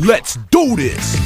Let's do this.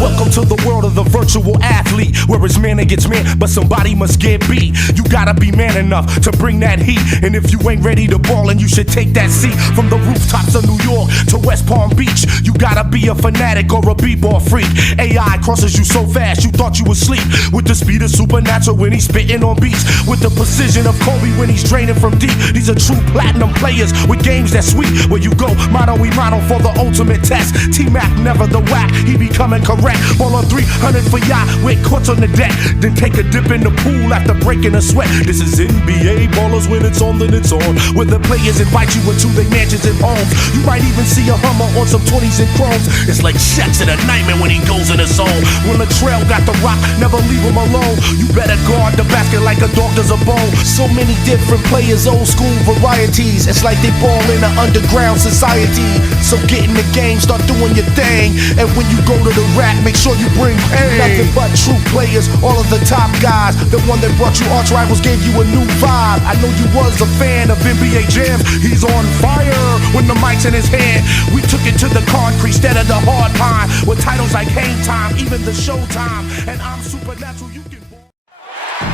Welcome to the world of the virtual athlete, where it's man against man, but somebody must get beat. You gotta be man enough to bring that heat, and if you ain't ready to ball, and you should take that seat. From the rooftops of New York to West Palm Beach, you gotta be a fanatic or a b-ball freak. AI crosses you so fast, you thought you would sleep. With the speed of Supernatural when he's spitting on beats, with the precision of Kobe when he's draining from deep. These are true platinum players with games that sweet. Where you go, motto we motto for the ultimate test. T-Mac never the whack, he be coming correct. Ball on 300 for yacht with courts on the deck. Then take a dip in the pool after breaking a sweat. This is NBA ballers, when it's on then it's on. Where the players invite you into their mansions and homes. You might even see a Hummer on some 20s and chromes. It's like Shaq's in a nightmare when he goes in his zone. When Latrell got the rock, never leave him alone. You better guard the basket like a dog does a bone. So many different players, old school varieties. It's like they ball in an underground society. So get in the game, start doing your thing. And when you go to the rack, make sure you bring pain. Nothing but true players, all of the top guys. The one that brought you arch rivals gave you a new vibe. I know you was a fan of NBA jams. He's on fire when the mic's in his hand. We took it to the concrete instead of the hard pine. With titles like Hang Time, even the Showtime. And I'm Supernatural, you can...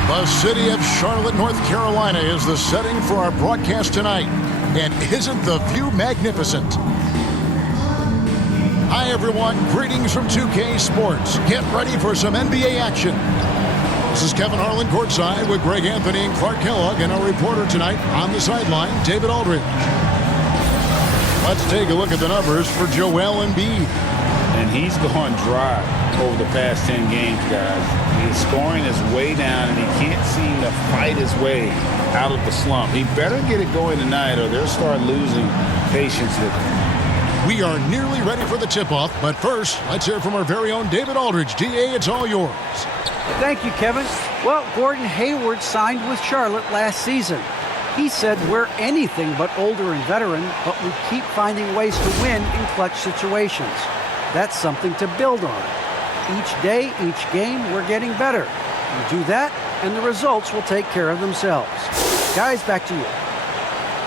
The city of Charlotte, North Carolina is the setting for our broadcast tonight. And isn't the view magnificent? Hi everyone, greetings from 2K Sports. Get ready for some NBA action. This is Kevin Harlan courtside with Greg Anthony and Clark Kellogg, and our reporter tonight on the sideline, David Aldridge. Let's take a look at the numbers for Joel Embiid. And he's gone dry over the past 10 games, guys. His scoring is way down, and he can't seem to fight his way out of the slump. He better get it going tonight, or they'll start losing patience with him. We are nearly ready for the tip-off, but first, let's hear from our very own David Aldridge. DA, it's all yours. Thank you, Kevin. Well, Gordon Hayward signed with Charlotte last season. He said, "We're anything but older and veteran, but we keep finding ways to win in clutch situations. That's something to build on. Each day, each game, we're getting better. You do that, and the results will take care of themselves." Guys, back to you.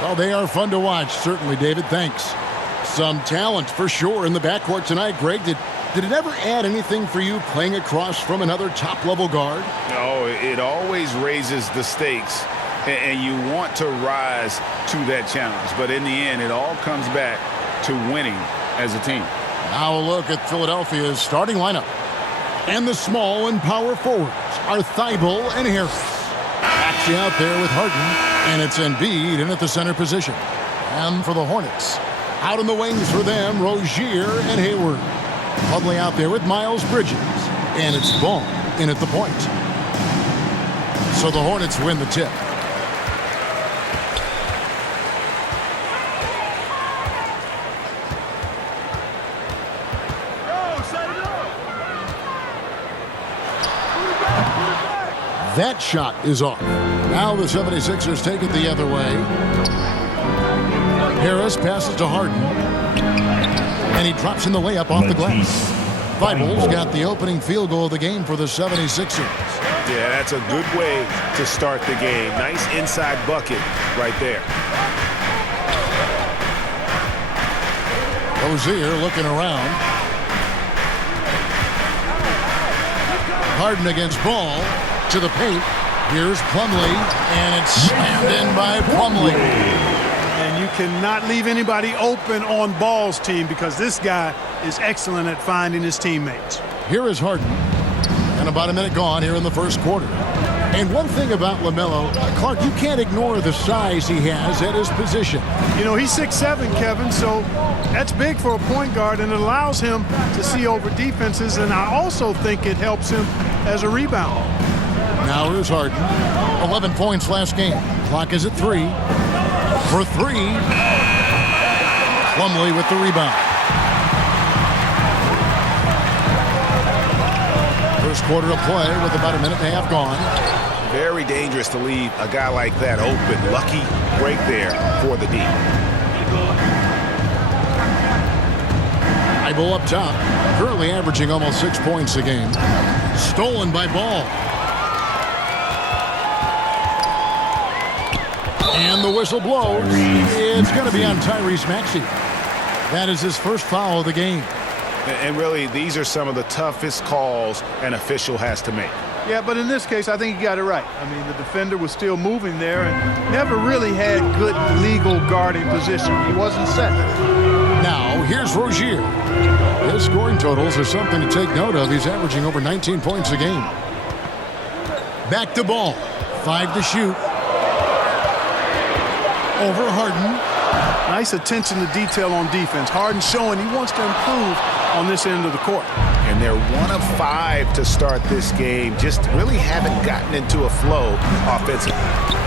Well, they are fun to watch, certainly, David. Thanks. Some talent for sure in the backcourt tonight. Greg, did it ever add anything for you playing across from another top-level guard? No, it always raises the stakes, and you want to rise to that challenge. But in the end, it all comes back to winning as a team. Now a look at Philadelphia's starting lineup. And the small and power forwards are Thibault and Harris. Actually out there with Harden, and it's Embiid in at the center position. And for the Hornets, out in the wings for them, Rozier and Hayward. Plumlee out there with Miles Bridges. And it's Ball in at the point. So the Hornets win the tip. That shot is off. Now the 76ers take it the other way. Harris passes to Harden. And he drops in the layup off the glass. Thibault's got the opening field goal of the game for the 76ers. Yeah, that's a good way to start the game. Nice inside bucket right there. Rozier looking around. Harden against Ball. To the paint. Here's Plumlee, and it's slammed in by Plumlee. And you cannot leave anybody open on Ball's team because this guy is excellent at finding his teammates. Here is Harden. And about a minute gone here in the first quarter. And one thing about LaMelo, Clark, you can't ignore the size he has at his position. You know, he's 6'7", Kevin, so that's big for a point guard, and it allows him to see over defenses, and I also think it helps him as a rebounder. Now here's Harden. 11 points last game. Clock is at 3. For 3. Plumlee with the rebound. First quarter of play with about a minute and a half gone. Very dangerous to leave a guy like that open. Lucky break there for the D. Thibault up top, currently averaging almost 6 points a game. Stolen by Ball. And the whistle blows. It's going to be on Tyrese Maxey. That is his first foul of the game. And really, these are some of the toughest calls an official has to make. Yeah, but in this case, I think he got it right. I mean, the defender was still moving there and never really had good legal guarding position. He wasn't set. Now, here's Rozier. His scoring totals are something to take note of. He's averaging over 19 points a game. Back to Ball. 5 to shoot. Over Harden. Nice attention to detail on defense. Harden showing he wants to improve on this end of the court. And they're 1 of 5 to start this game. Just really haven't gotten into a flow offensively.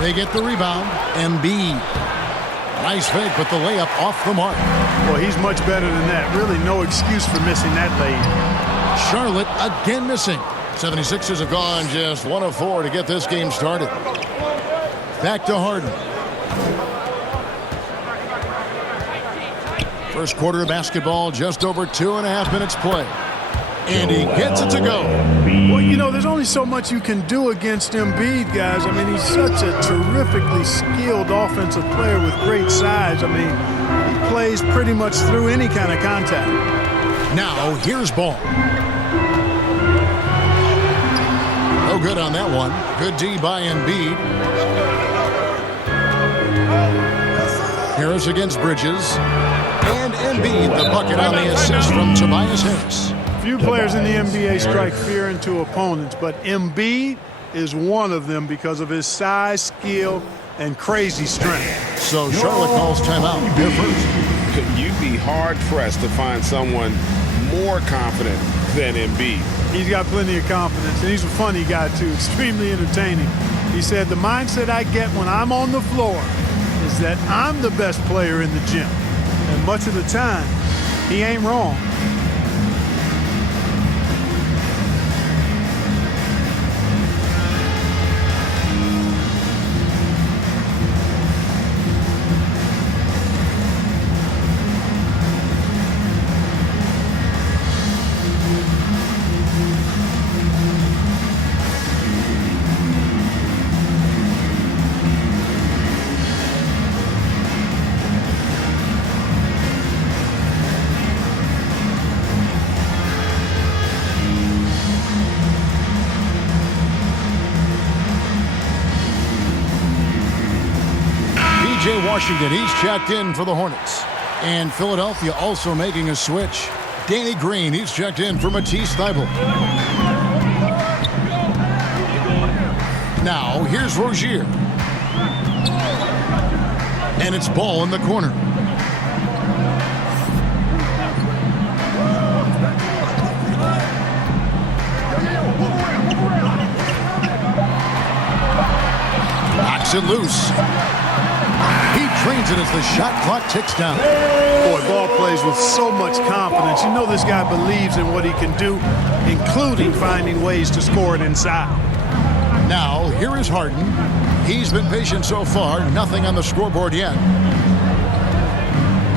They get the rebound. Embiid. Nice fake, but the layup off the mark. Well, he's much better than that. Really no excuse for missing that lay. Charlotte again missing. 76ers have gone just 1 of 4 to get this game started. Back to Harden. First quarter of basketball, just over 2.5 minutes play. And he gets it to go. Well, you know, there's only so much you can do against Embiid, guys. I mean, he's such a terrifically skilled offensive player with great size. I mean, he plays pretty much through any kind of contact. Now, here's Ball. No good on that one. Good D by Embiid. Harris against Bridges. And Embiid, the bucket on the assist from Tobias Harris. Few players in the NBA strike fear into opponents, but Embiid is one of them because of his size, skill, and crazy strength. So Charlotte calls timeout. Here first. You'd be hard-pressed to find someone more confident than Embiid. He's got plenty of confidence, and he's a funny guy, too, extremely entertaining. He said, the mindset I get when I'm on the floor is that I'm the best player in the gym. And much of the time, he ain't wrong. Washington, he's checked in for the Hornets. And Philadelphia also making a switch. Danny Green, he's checked in for Matisse Thybulle. Now, here's Rozier. And it's Ball in the corner. Knocks it loose. He trains it as the shot clock ticks down. Boy, Ball plays with so much confidence. You know this guy believes in what he can do, including finding ways to score it inside. Now, here is Harden. He's been patient so far. Nothing on the scoreboard yet.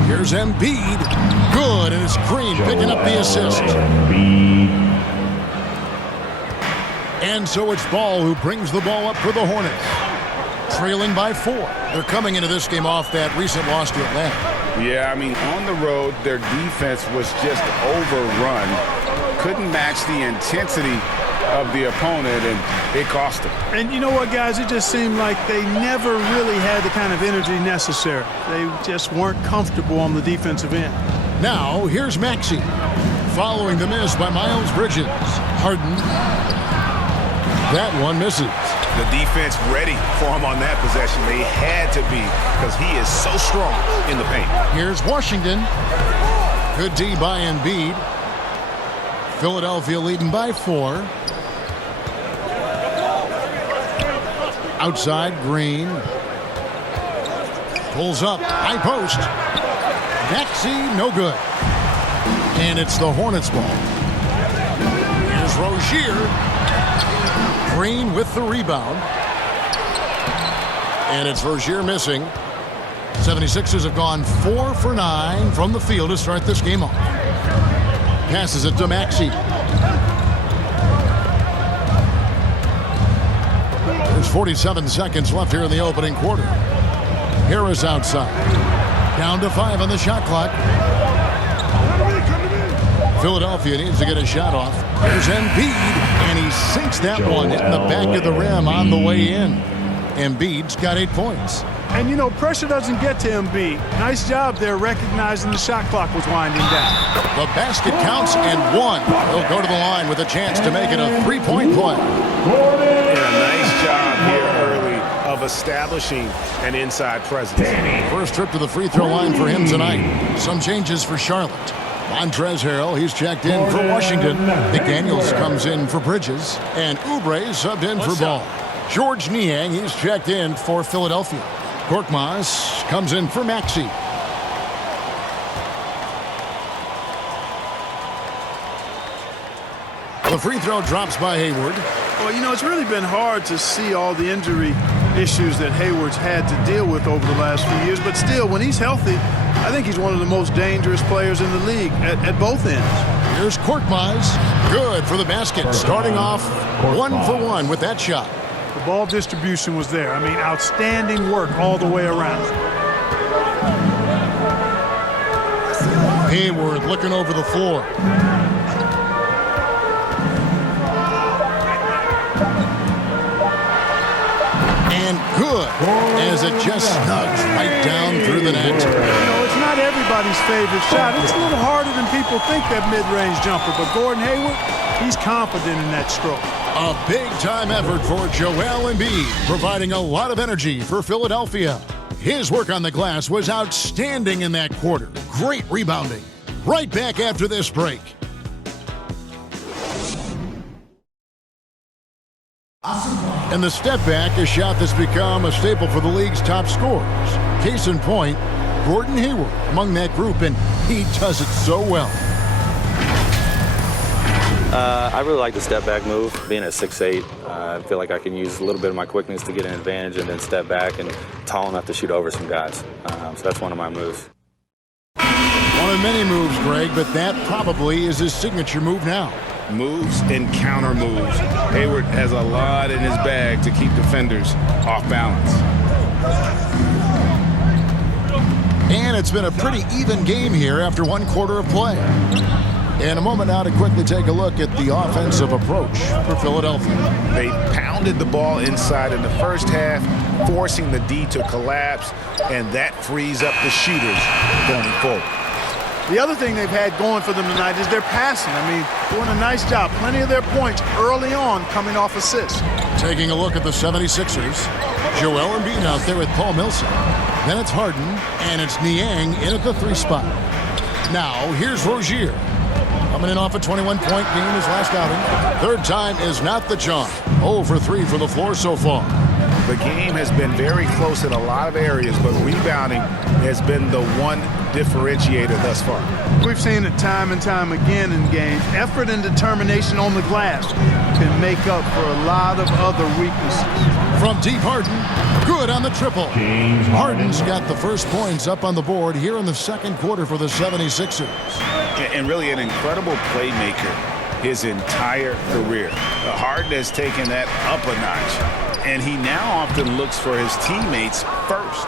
Here's Embiid. Good, and it's Green picking up the assist. And so it's Ball who brings the ball up for the Hornets. Trailing by 4. They're coming into this game off that recent loss to Atlanta. Yeah, I mean, on the road, their defense was just overrun. Couldn't match the intensity of the opponent, and it cost them. And you know what, guys? It just seemed like they never really had the kind of energy necessary. They just weren't comfortable on the defensive end. Now, here's Maxey. Following the miss by Miles Bridges. Harden. That one misses. The defense ready for him on that possession. They had to be because he is so strong in the paint. Here's Washington. Good D by Embiid. Philadelphia leading by 4. Outside, Green. Pulls up, high post. Maxey, no good. And it's the Hornets ball. Here's Rozier. Green with the rebound. And it's Rozier missing. 76ers have gone 4 for 9 from the field to start this game off. Passes it to Maxey. There's 47 seconds left here in the opening quarter. Harris outside. Down to 5 on the shot clock. Philadelphia needs to get a shot off. Here's Embiid, and he sinks that one in the back of the rim on the way in. Embiid's got 8 points. And, you know, pressure doesn't get to Embiid. Nice job there recognizing the shot clock was winding down. The basket counts and 1. He'll go to the line with a chance to make it a 3-point play. And a nice job here early of establishing an inside presence. First trip to the free throw line for him tonight. Some changes for Charlotte. Montrezl Harrell, he's checked in for Washington. McDaniels comes in for Bridges. And Oubre subbed in for Ball. George Niang, he's checked in for Philadelphia. Korkmaz comes in for Maxey. The free throw drops by Hayward. Well, you know, it's really been hard to see all the injury issues that Hayward's had to deal with over the last few years. But still, when he's healthy, I think he's one of the most dangerous players in the league at both ends. Here's Korkmaz. Good for the basket. Starting off 1 for 1 with that shot. The ball distribution was there. I mean, outstanding work all the way around. Hayward looking over the floor. And good, as it just snugs right down through the net. You know, it's not everybody's favorite shot. It's a little harder than people think, that mid-range jumper. But Gordon Hayward, he's confident in that stroke. A big-time effort for Joel Embiid, providing a lot of energy for Philadelphia. His work on the glass was outstanding in that quarter. Great rebounding. Right back after this break. And the step back, a shot that's become a staple for the league's top scorers. Case in point, Gordon Hayward among that group, and he does it so well. I really like the step back move. Being at 6'8", I feel like I can use a little bit of my quickness to get an advantage and then step back, and tall enough to shoot over some guys. So that's one of my moves. One of many moves, Greg, but that probably is his signature move now. Moves and counter moves. Hayward has a lot in his bag to keep defenders off balance. And it's been a pretty even game here after 1 quarter of play. In a moment now to quickly take a look at the offensive approach for Philadelphia. They pounded the ball inside in the first half, forcing the D to collapse, and that frees up the shooters going forward. The other thing they've had going for them tonight is their passing. I mean, doing a nice job. Plenty of their points early on coming off assists. Taking a look at the 76ers. Joel Embiid out there with Paul Millsap. Then it's Harden, and it's Niang in at the 3 spot. Now, here's Rozier. Coming in off a 21-point game his last outing. Third time is not the charm. 0 for 3 for the floor so far. The game has been very close in a lot of areas, but rebounding has been the one differentiator thus far. We've seen it time and time again in games. Effort and determination on the glass can make up for a lot of other weaknesses. From deep, Harden. Good on the triple. Harden's got the first points up on the board here in the second quarter for the 76ers. And really an incredible playmaker his entire career. Harden has taken that up a notch, and he now often looks for his teammates first.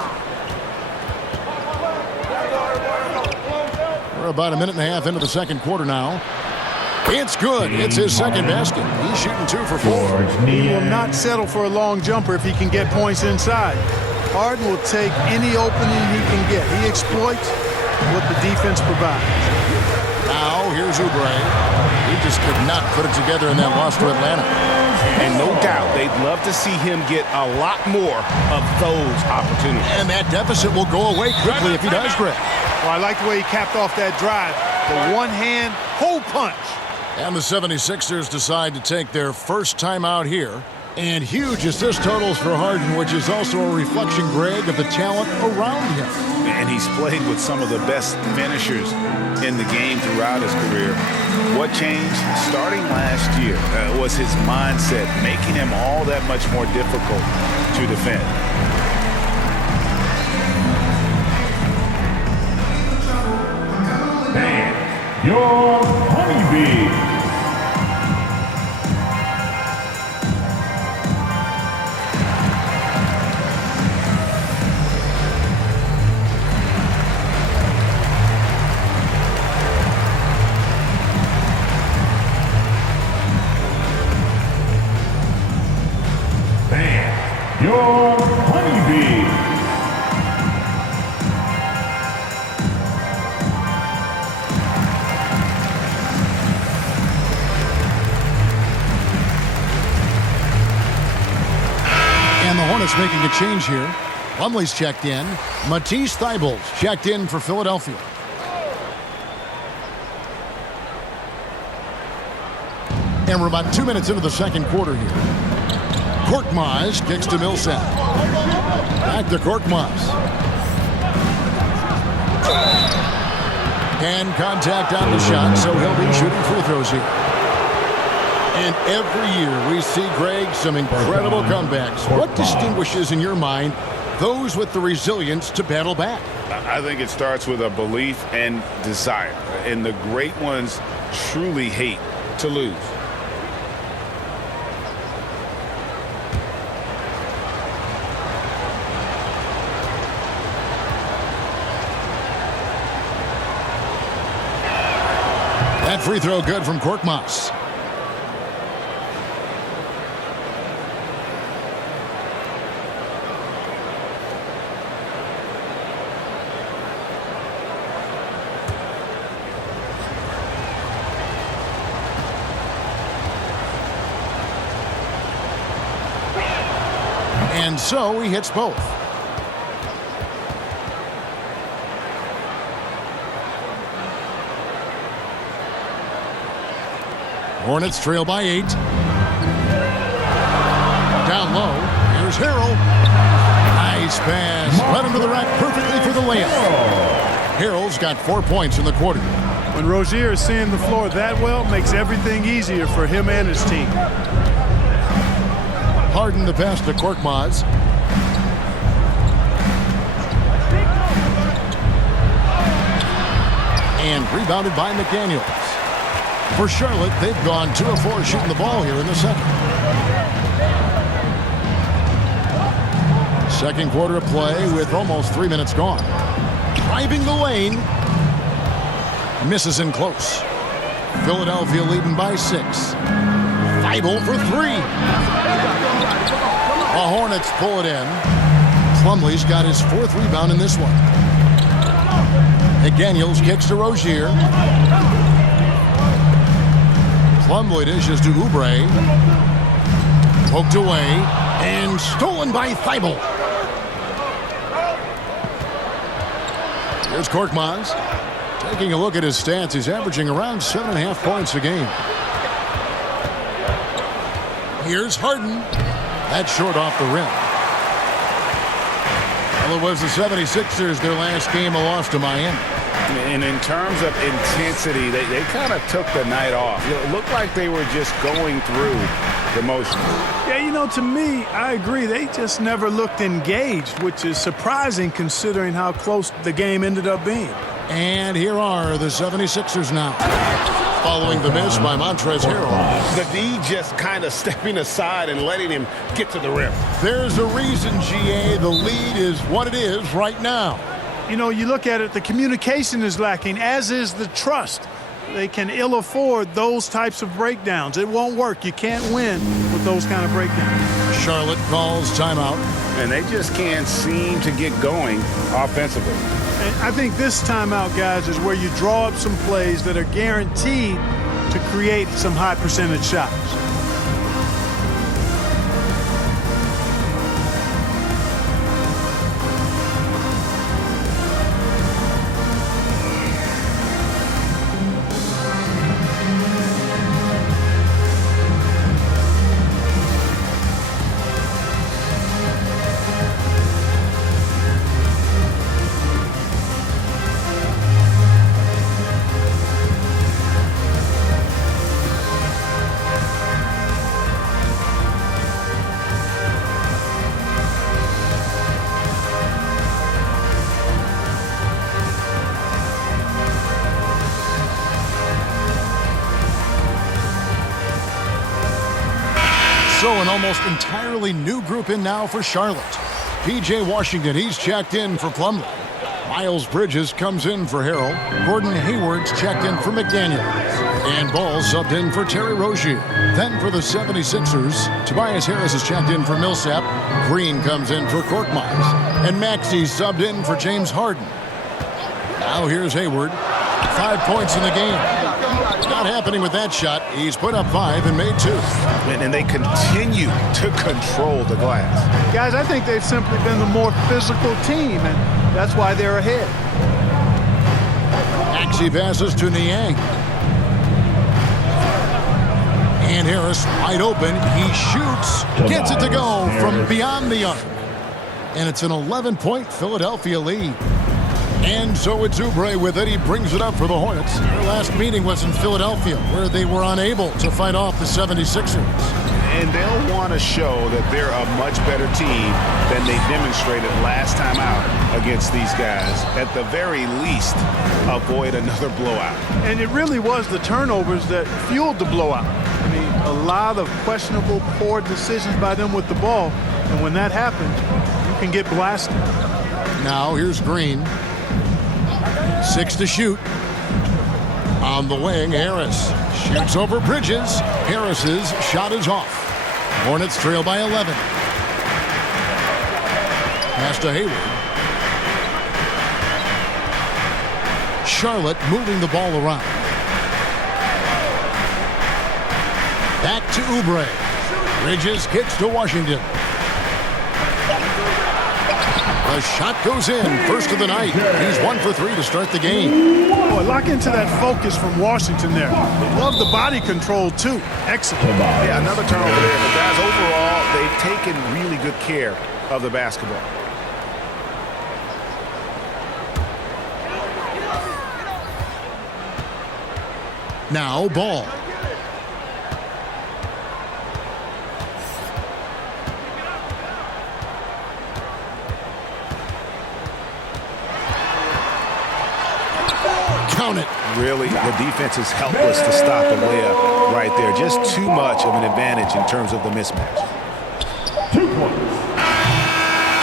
We're about a minute and a half into the second quarter now. It's good. It's his second basket. He's shooting 2 for 4. He will not settle for a long jumper if he can get points inside. Harden will take any opening he can get. He exploits what the defense provides. Now, here's Oubre. He just could not put it together in that loss to Atlanta. And no doubt, they'd love to see him get a lot more of those opportunities. And that deficit will go away quickly if he does, Greg. Well, I like the way he capped off that drive. The one-hand hole punch. And the 76ers decide to take their first time out here. And huge assist totals for Harden, which is also a reflection, Greg, of the talent around him. And he's played with some of the best finishers in the game throughout his career. What changed starting last year was his mindset, making him all that much more difficult to defend. your honeybee. And your honeybee. And the Hornets making a change here. Plumlee's checked in. Matisse Thybulle's checked in for Philadelphia. And we're about 2 minutes into the second quarter here. Korkmaz kicks to Millsap. Back to Korkmaz. And contact on the shot, so he'll be shooting free throws here. And every year we see, Greg, some incredible comebacks. What distinguishes, in your mind, those with the resilience to battle back? I think it starts with a belief and desire. And the great ones truly hate to lose. That free throw good from Korkmaz. And so he hits both. Hornets trail by 8. Down low. Here's Harrell. Nice pass. Led him to the rack perfectly for the layup. Harrell's got 4 points in the quarter. When Rozier is seeing the floor that well, makes everything easier for him and his team. Harden the pass to Korkmaz. And rebounded by McDaniels. For Charlotte, they've gone 2 of 4 shooting the ball here in the second. Second quarter of play with almost 3 minutes gone. Driving the lane. Misses in close. Philadelphia leading by 6. Thibault for 3. The Hornets pull it in. Plumlee's got his 4th rebound in this one. McDaniels kicks to Rozier. Plumlee dishes to Oubre. Poked away and stolen by Thibault. Here's Korkmaz. Taking a look at his stats, he's averaging around 7.5 points a game. Here's Harden. That's short off the rim. Well, it was the 76ers, their last game, a loss to Miami. And in terms of intensity, they kind of took the night off. It looked like they were just going through the motions. Yeah, you know, to me, I agree. They just never looked engaged, which is surprising considering how close the game ended up being. And here are the 76ers now. Following the miss by Montrezl Harrell. The D just kind of stepping aside and letting him get to the rim. There's a reason, GA, the lead is what it is right now. You know, you look at it, the communication is lacking, as is the trust. They can ill afford those types of breakdowns. It won't work. You can't win with those kind of breakdowns. Charlotte calls timeout. And they just can't seem to get going offensively. And I think this timeout, guys, is where you draw up some plays that are guaranteed to create some high percentage shots. So an almost entirely new group in now for Charlotte. P.J. Washington, he's checked in for Plumlee. Miles Bridges comes in for Harrell. Gordon Hayward's checked in for McDaniel. And Ball subbed in for Terry Rozier. Then for the 76ers, Tobias Harris is checked in for Millsap. Green comes in for Korkmaz. And Maxey subbed in for James Harden. Now here's Hayward. 5 points in the game. Not happening with that shot. He's put up 5 and made 2. And they continue to control the glass. Guys, I think they've simply been the more physical team, and that's why they're ahead. Maxey passes to Niang. And Harris wide open. He shoots. Gets it to go from beyond the arc. And it's an 11-point Philadelphia lead. And so it's Oubre with it. He brings it up for the Hornets. Their last meeting was in Philadelphia, where they were unable to fight off the 76ers. And they'll want to show that they're a much better team than they demonstrated last time out against these guys. At the very least, avoid another blowout. And it really was the turnovers that fueled the blowout. I mean, a lot of questionable, poor decisions by them with the ball. And when that happens, you can get blasted. Now here's Green. 6 to shoot. On the wing, Harris shoots over Bridges. Harris's shot is off. Hornets trail by 11. Pass to Hayward. Charlotte moving the ball around. Back to Oubre. Bridges kicks to Washington. The shot goes in. First of the night. He's 1 for 3 to start the game. Boy, lock into that focus from Washington there. Love the body control, too. Excellent. Yeah, another turnover there. But guys, overall, they've taken really good care of the basketball. Now Ball. Count it. Really, the defense is helpless to stop the layup right there. Just too much of an advantage in terms of the mismatch. 2 points.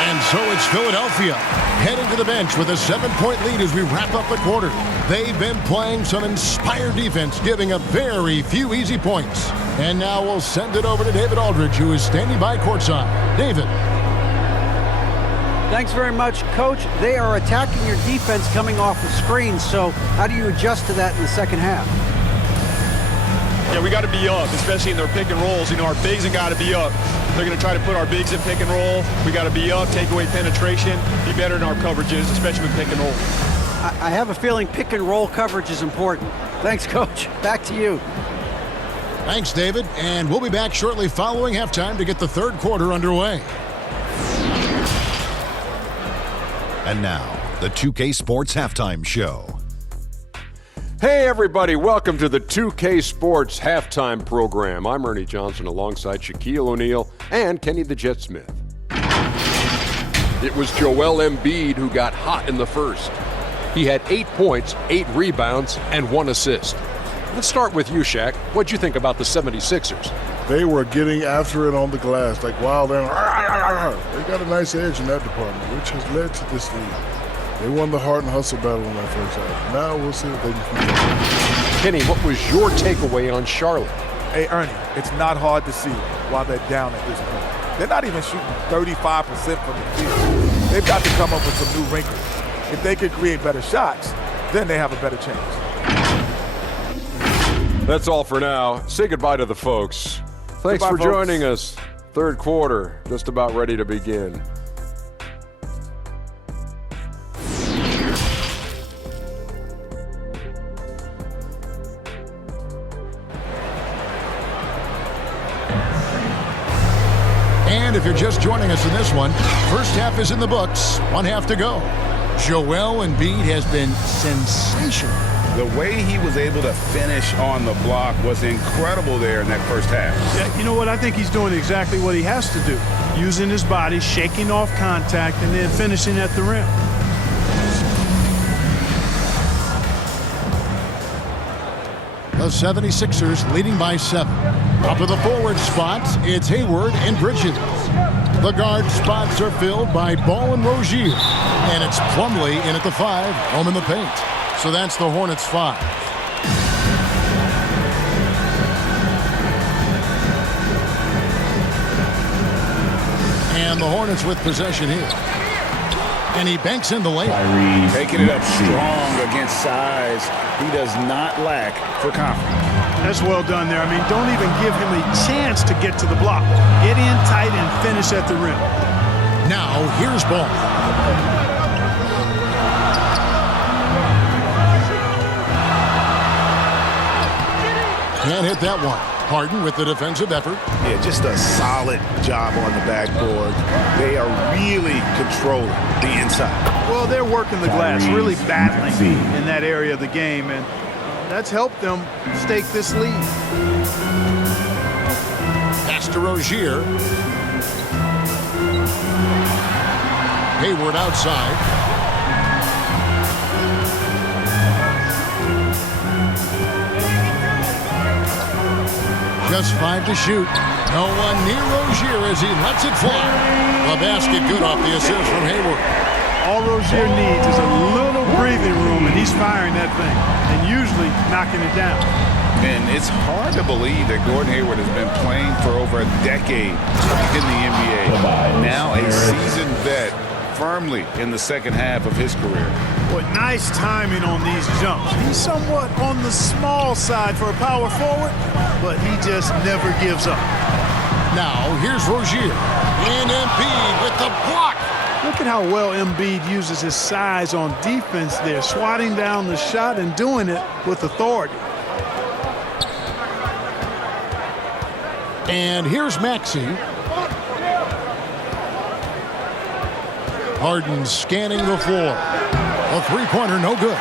And so it's Philadelphia heading to the bench with a 7-point lead as we wrap up the quarter. They've been playing some inspired defense, giving up very few easy points. And now we'll send it over to David Aldridge, who is standing by courtside. David. Thanks very much, Coach. They are attacking your defense coming off the screen, so how do you adjust to that in the second half? Yeah, we got to be up, especially in their pick and rolls. You know, our bigs have got to be up. They're going to try to put our bigs in pick and roll. We got to be up, take away penetration, be better in our coverages, especially with pick and roll. I have a feeling pick and roll coverage is important. Thanks, Coach. Back to you. Thanks, David. And we'll be back shortly following halftime to get the third quarter underway. And now, the 2K Sports Halftime Show. Hey, everybody. Welcome to the 2K Sports Halftime Program. I'm Ernie Johnson alongside Shaquille O'Neal and Kenny the Jet Smith. It was Joel Embiid who got hot in the first. He had 8 points, 8 rebounds, and 1 assist. Let's start with you, Shaq. What'd you think about the 76ers? They were getting after it on the glass, like wild. They got a nice edge in that department, which has led to this lead. They won the heart and hustle battle in that first half. Now we'll see if they can keep it. Kenny, what was your takeaway on Charlotte? Hey, Ernie, it's not hard to see why they're down at this point. They're not even shooting 35% from the field. They've got to come up with some new wrinkles. If they could create better shots, then they have a better chance. That's all for now. Say goodbye to the folks. Thanks for joining us. Third quarter, just about ready to begin. And if you're just joining us in this one, first half is in the books. 1 half to go. Joel Embiid has been sensational. The way he was able to finish on the block was incredible there in that first half. Yeah, you know what? I think he's doing exactly what he has to do. Using his body, shaking off contact, and then finishing at the rim. The The 76ers leading by 7. Up to the forward spots, it's Hayward and Bridges. The guard spots are filled by Ball and Rozier. And it's Plumlee in at the 5, home in the paint. So that's the Hornets 5. And the Hornets with possession here. And he banks in the layup. Taking it up strong against size. He does not lack for confidence. That's well done there. I mean, don't even give him a chance to get to the block. Get in tight and finish at the rim. Now, here's Ball. Can't hit that one. Harden with the defensive effort. Yeah, just a solid job on the backboard. They are really controlling the inside. Well, they're working the glass, really battling in that area of the game, and that's helped them stake this lead. Pass to Rozier. Hayward outside. Just 5 to shoot. No one near Rozier as he lets it fly. The basket good off the assist from Hayward. All Rozier needs is a little breathing room, and he's firing that thing, and usually knocking it down. And it's hard to believe that Gordon Hayward has been playing for over a decade in the NBA. Now a seasoned vet, firmly in the second half of his career. But nice timing on these jumps. He's somewhat on the small side for a power forward, but he just never gives up. Now, here's Rozier. And Embiid with the block. Look at how well Embiid uses his size on defense there, swatting down the shot and doing it with authority. And here's Maxey. Harden scanning the floor. A three-pointer, no good.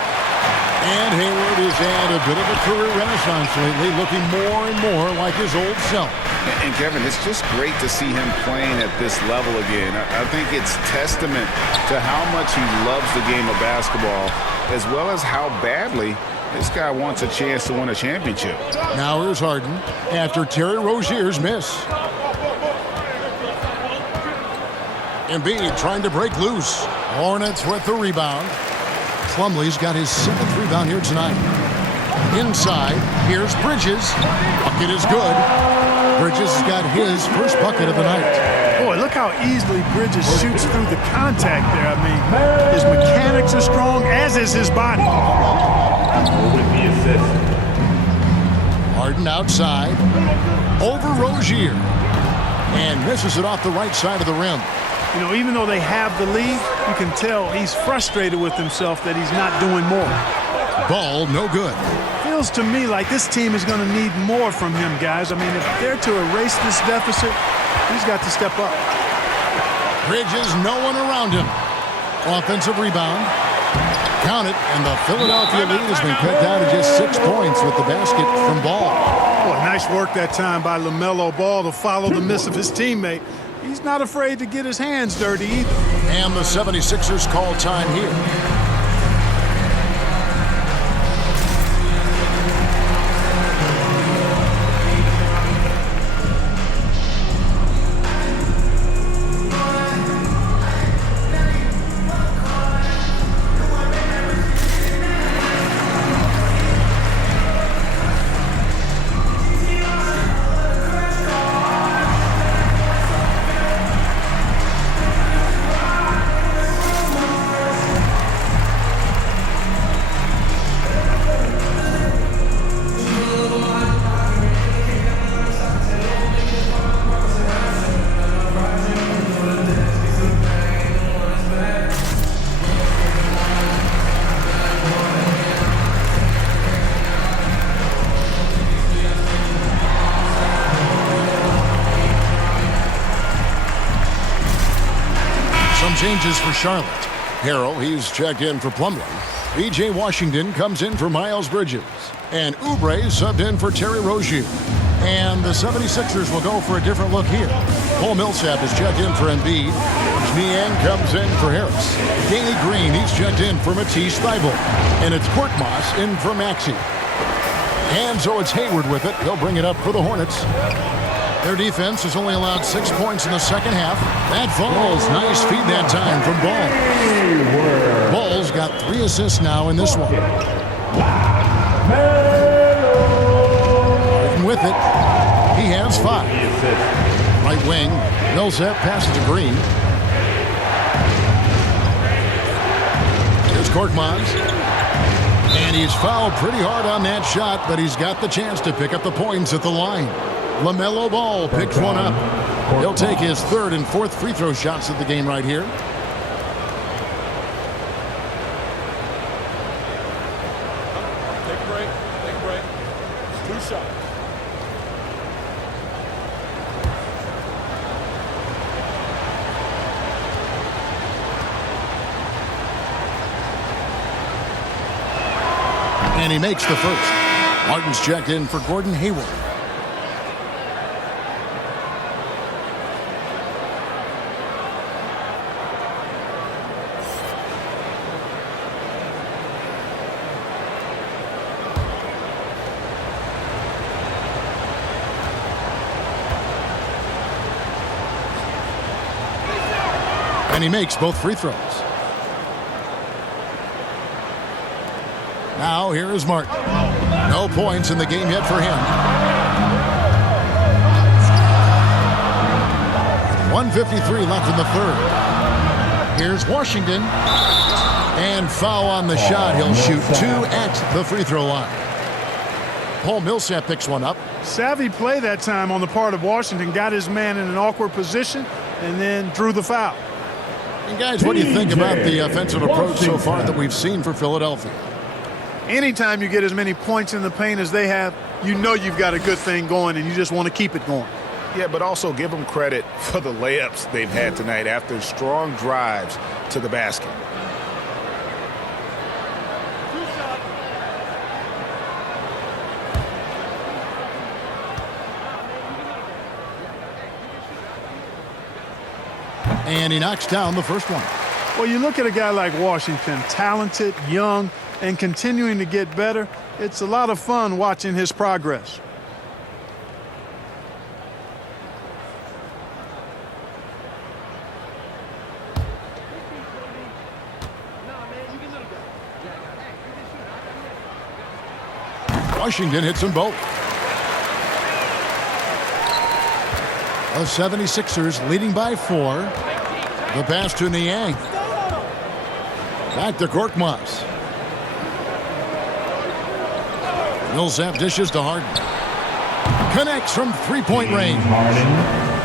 And Hayward has had a bit of a career renaissance lately, looking more and more like his old self. And Kevin, it's just great to see him playing at this level again. I think it's testament to how much he loves the game of basketball, as well as how badly this guy wants a chance to win a championship. Now here's Harden after Terry Rozier's miss. Embiid trying to break loose. Hornets with the rebound. Plumlee's got his 7th rebound here tonight. Inside, here's Bridges. Bucket is good. Bridges has got his first bucket of the night. Boy, look how easily Bridges shoots through the contact there. I mean, his mechanics are strong, as is his body. With the assist. Harden outside. Over Rozier. And misses it off the right side of the rim. You know, even though they have the lead, you can tell he's frustrated with himself that he's not doing more. Ball, no good. Feels to me like this team is going to need more from him, guys. I mean, if they're to erase this deficit, he's got to step up. Bridges, no one around him. Offensive rebound. Count it, and the Philadelphia lead has been cut down to just 6 points with the basket from Ball. Boy, nice work that time by LaMelo Ball to follow the miss of his teammate. He's not afraid to get his hands dirty either. And the 76ers call time here. Changes for Charlotte. Harrell, he's checked in for Plumlee. B.J. Washington comes in for Miles Bridges. And Oubre subbed in for Terry Rozier. And the 76ers will go for a different look here. Paul Millsap is checked in for Embiid. Niang comes in for Harris. Danny Green, he's checked in for Matisse Thybulle. And it's Korkmaz in for Maxey. And so it's Hayward with it. He'll bring it up for the Hornets. Their defense has only allowed 6 points in the second half. That falls. Nice feed that time from Ball. Ball's got 3 assists now in this one. With it, he has 5. Right wing, Millsap passes to Green. Here's Korkmaz. And he's fouled pretty hard on that shot, but he's got the chance to pick up the points at the line. LaMelo Ball picked one up. He'll take his 3rd and 4th free throw shots of the game right here. Take a break. Take a break. 2 shots. And he makes the first. Martin's checked in for Gordon Hayward. And he makes both free throws. Now here is Martin. No points in the game yet for him. 1:53 left in the 3rd. Here's Washington. And foul on the shot. He'll shoot 2 at the free throw line. Paul Millsap picks one up. Savvy play that time on the part of Washington. Got his man in an awkward position and then drew the foul. And guys, what do you think about the offensive approach so far that we've seen for Philadelphia? Anytime you get as many points in the paint as they have, you know you've got a good thing going and you just want to keep it going. Yeah, but also give them credit for the layups they've had tonight after strong drives to the basket. And he knocks down the first one. Well, you look at a guy like Washington, talented, young, and continuing to get better. It's a lot of fun watching his progress. Washington hits them both. The 76ers leading by 4. The pass to Niang. Back to Korkmaz. Millsap dishes to Harden. Connects from 3-point range.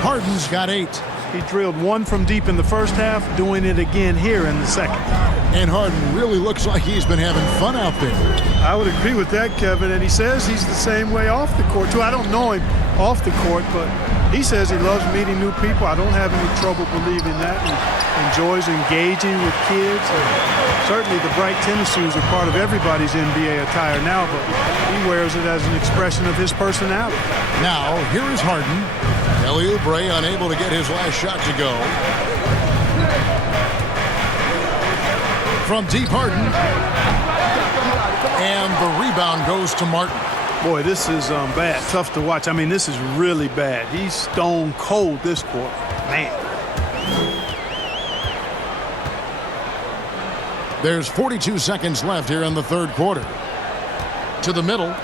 Harden's got 8. He drilled 1 from deep in the first half, doing it again here in the second. And Harden really looks like he's been having fun out there. I would agree with that, Kevin, and he says he's the same way off the court, too. I don't know him off the court, but he says he loves meeting new people. I don't have any trouble believing that. He enjoys engaging with kids. And certainly the bright tennis shoes are part of everybody's NBA attire now, but he wears it as an expression of his personality. Now, here is Harden. Kelly Oubre unable to get his last shot to go. From deep, Harden. And the rebound goes to Martin. Boy, this is bad. Tough to watch. I mean, this is really bad. He's stone cold this quarter. Man. There's 42 seconds left here in the 3rd quarter. To the middle.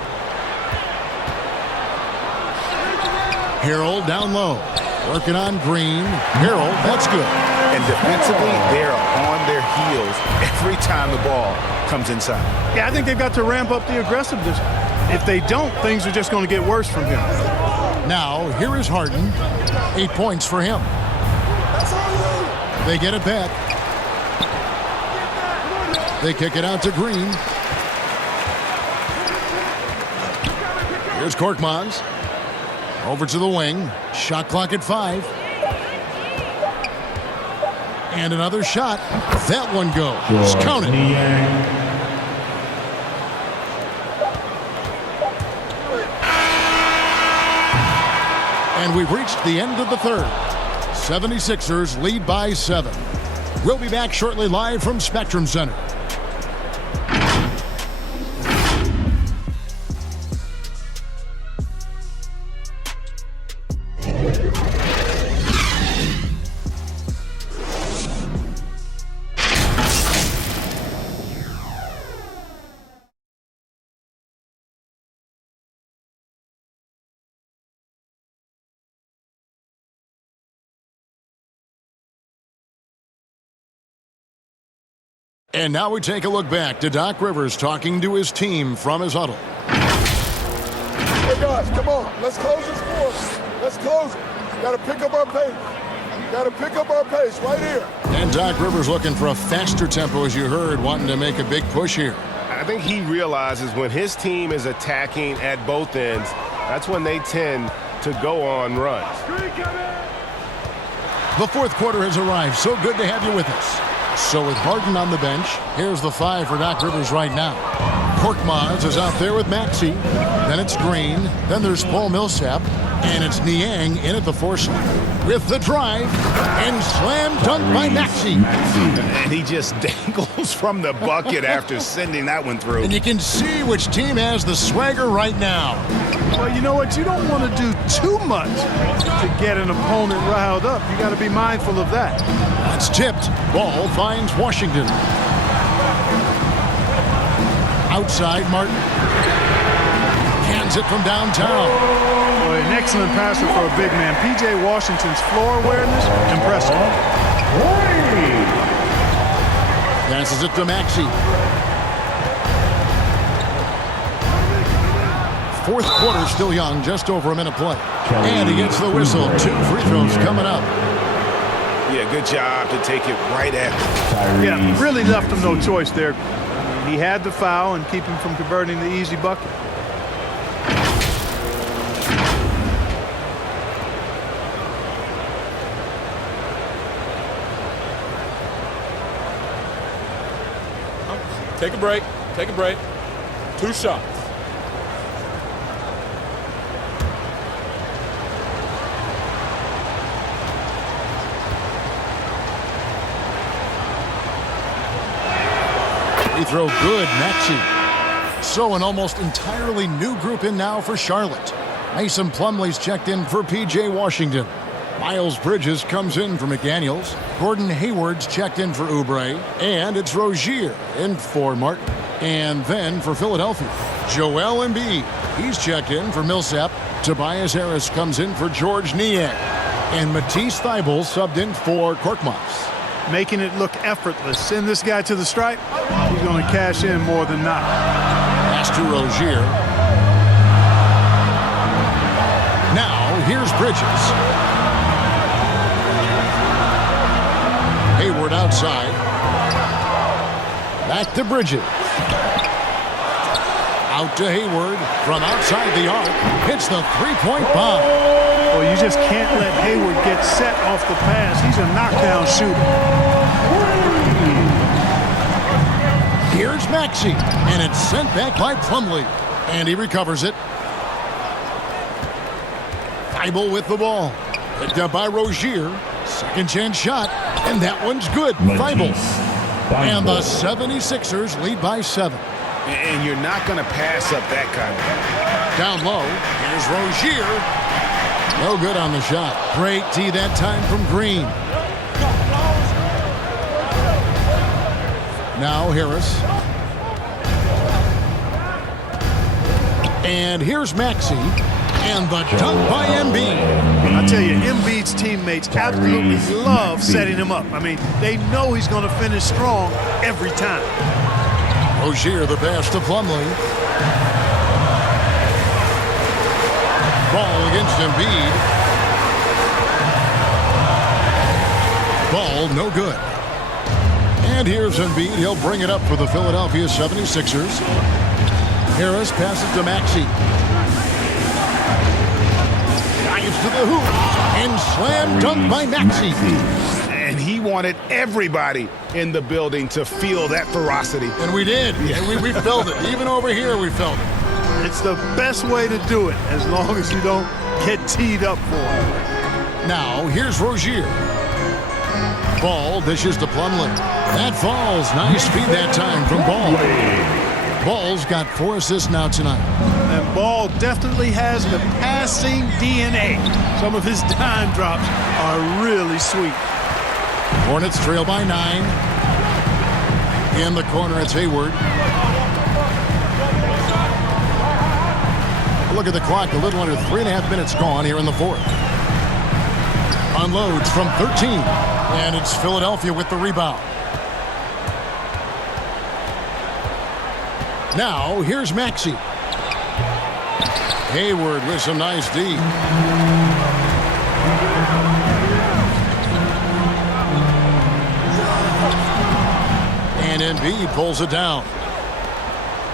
Harrell down low. Working on Green. Harrell, that's good. And defensively, they're on their heels every time the ball comes inside. Yeah, I think they've got to ramp up the aggressiveness. If they don't, things are just going to get worse from here. Now, here is Harden. 8 points for him. They get it back. They kick it out to Green. Here's Korkmaz. Over to the wing. Shot clock at 5. And another shot. That one goes. Count it. And we've reached the end of the 3rd. 76ers lead by 7. We'll be back shortly live from Spectrum Center. And now we take a look back to Doc Rivers talking to his team from his huddle. Hey guys, come on. Let's close this fourth. Let's close it. Got to pick up our pace. Got to pick up our pace right here. And Doc Rivers looking for a faster tempo, as you heard, wanting to make a big push here. I think he realizes when his team is attacking at both ends, that's when they tend to go on runs. The fourth quarter has arrived. So good to have you with us. So with Harden on the bench, here's the 5 for Doc Rivers right now. Korkmaz is out there with Maxey. Then it's Green. Then there's Paul Millsap. And it's Niang in at the 4 slot. With the drive and slam dunk by Maxey. And he just dangles from the bucket after sending that one through. And you can see which team has the swagger right now. Well, you know what? You don't want to do too much to get an opponent riled up. You got to be mindful of that. That's tipped. Ball finds Washington. Outside, Martin. Hands it from downtown. Boy, an excellent passer for a big man. P.J. Washington's floor awareness, impressive. Passes it to Maxey. Fourth quarter still young, just over a minute play. And he gets the whistle. 2 free throws coming up. Yeah, good job to take it right after. Yeah, really left him no choice there. He had the foul and keep him from converting the easy bucket. Take a break. Take a break. 2 shots. Free throw good, Maxey. So an almost entirely new group in now for Charlotte. Mason Plumlee's checked in for P.J. Washington. Miles Bridges comes in for McDaniels. Gordon Hayward's checked in for Oubre. And it's Rozier in for Martin. And then for Philadelphia, Joel Embiid. He's checked in for Millsap. Tobias Harris comes in for George Niang. And Matisse Thybulle subbed in for Korkmaz. Making it look effortless. Send this guy to the stripe. He's going to cash in more than not. Pass to Rozier. Now here's Bridges. Hayward outside. Back to Bridges. Out to Hayward from outside the arc. Hits the three-point bomb. Well, you just can't let Hayward get set off the pass. He's a knockdown shooter. Here's Maxey, and it's sent back by Plumlee. And he recovers it. Thybulle with the ball. Picked up by Rozier. Second chance shot, and that one's good. Thybulle. And the 76ers lead by 7. And you're not going to pass up that kind of thing. Down low, here's Rozier. No good on the shot. Great tee that time from Green. Now Harris. And here's Maxey. And the dunk by Embiid. I tell you, Embiid's teammates absolutely love setting him up. I mean, they know he's going to finish strong every time. Rozier the pass to Plumlee. Ball against Embiid. Ball no good. And here's Embiid. He'll bring it up for the Philadelphia 76ers. Harris passes to Maxey. Dives to the hoop. And slam dunk by Maxey. And he wanted everybody in the building to feel that ferocity. And we did. Yeah. And we felt it. Even over here, we felt it. It's the best way to do it, as long as you don't get teed up for it. Now, here's Rozier. Ball dishes to Plumlee. That falls. Nice speed that time from Ball. Ball's got 4 assists now tonight. And Ball definitely has the passing DNA. Some of his dime drops are really sweet. Hornets trail by 9. In the corner, it's Hayward. Look at the clock. A little under 3.5 minutes gone here in the fourth. Unloads from 13. And it's Philadelphia with the rebound. Now, here's Maxey. Hayward with some nice D. And Embiid pulls it down.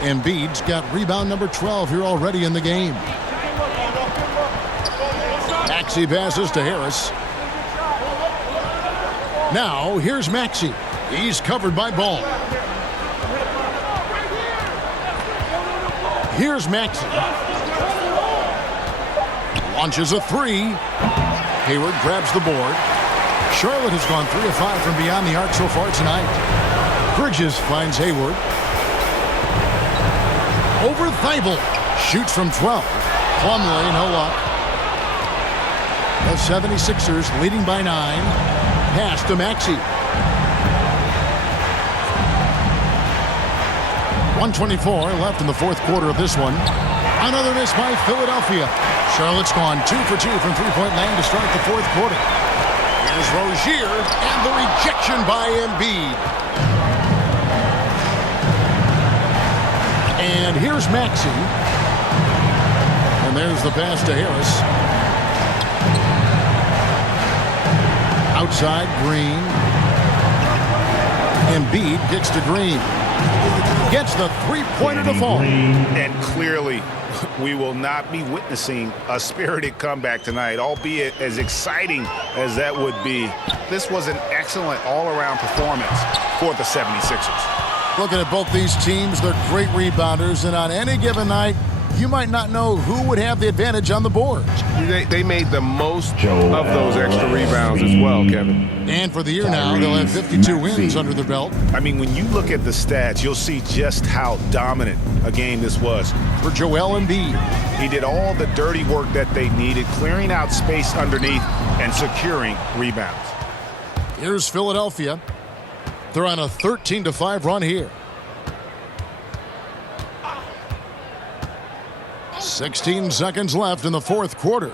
Embiid's got rebound number 12 here already in the game. Maxey passes to Harris. Now, here's Maxey. He's covered by Ball. Here's Maxey. Launches a three. Hayward grabs the board. Charlotte has gone 3 of 5 from beyond the arc so far tonight. Bridges finds Hayward. Over Thibault. Shoots from 12. Plumlee, no luck. The 76ers leading by 9. Pass to Maxey. 1:24 left in the fourth quarter of this one. Another miss by Philadelphia. Charlotte's gone 2 for 2 from three-point land to start the fourth quarter. Here's Rozier and the rejection by Embiid. And here's Maxey. And there's the pass to Harris. Outside, Green. Embiid kicks to Green. Gets the three-pointer to fall. And clearly, we will not be witnessing a spirited comeback tonight, albeit as exciting as that would be. This was an excellent all-around performance for the 76ers. Looking at both these teams, they're great rebounders, and on any given night, you might not know who would have the advantage on the boards. They made the most of those extra rebounds as well, Kevin. And for the year now, they'll have 52 wins under their belt. I mean, when you look at the stats, you'll see just how dominant a game this was. For Joel Embiid. He did all the dirty work that they needed, clearing out space underneath and securing rebounds. Here's Philadelphia. They're on a 13-5 run here. 16 seconds left in the fourth quarter.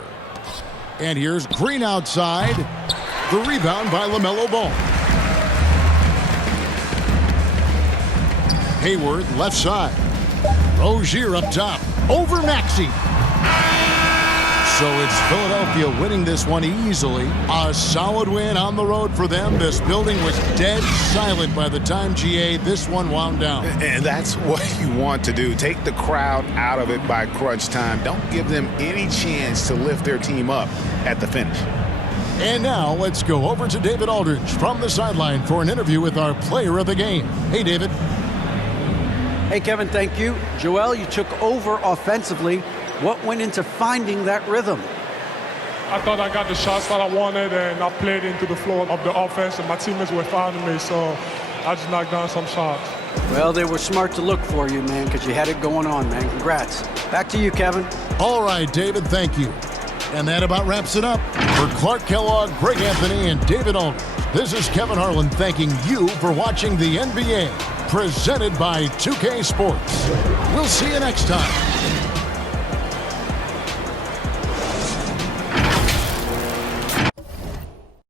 And here's Green outside. The rebound by LaMelo Ball. Hayward left side. Rozier up top. Over Maxey. So it's Philadelphia winning this one easily. A solid win on the road for them. This building was dead silent by the time, GA, this one wound down. And that's what you want to do. Take the crowd out of it by crunch time. Don't give them any chance to lift their team up at the finish. And now let's go over to David Aldridge from the sideline for an interview with our player of the game. Hey, David. Hey, Kevin, thank you. Joel, you took over offensively. What went into finding that rhythm? I thought I got the shots that I wanted, and I played into the flow of the offense, and my teammates were fouling me, so I just knocked down some shots. Well, they were smart to look for you, man, because you had it going on, man. Congrats. Back to you, Kevin. All right, David, thank you. And that about wraps it up. For Clark Kellogg, Greg Anthony, and David Aldridge, this is Kevin Harlan thanking you for watching the NBA, presented by 2K Sports. We'll see you next time.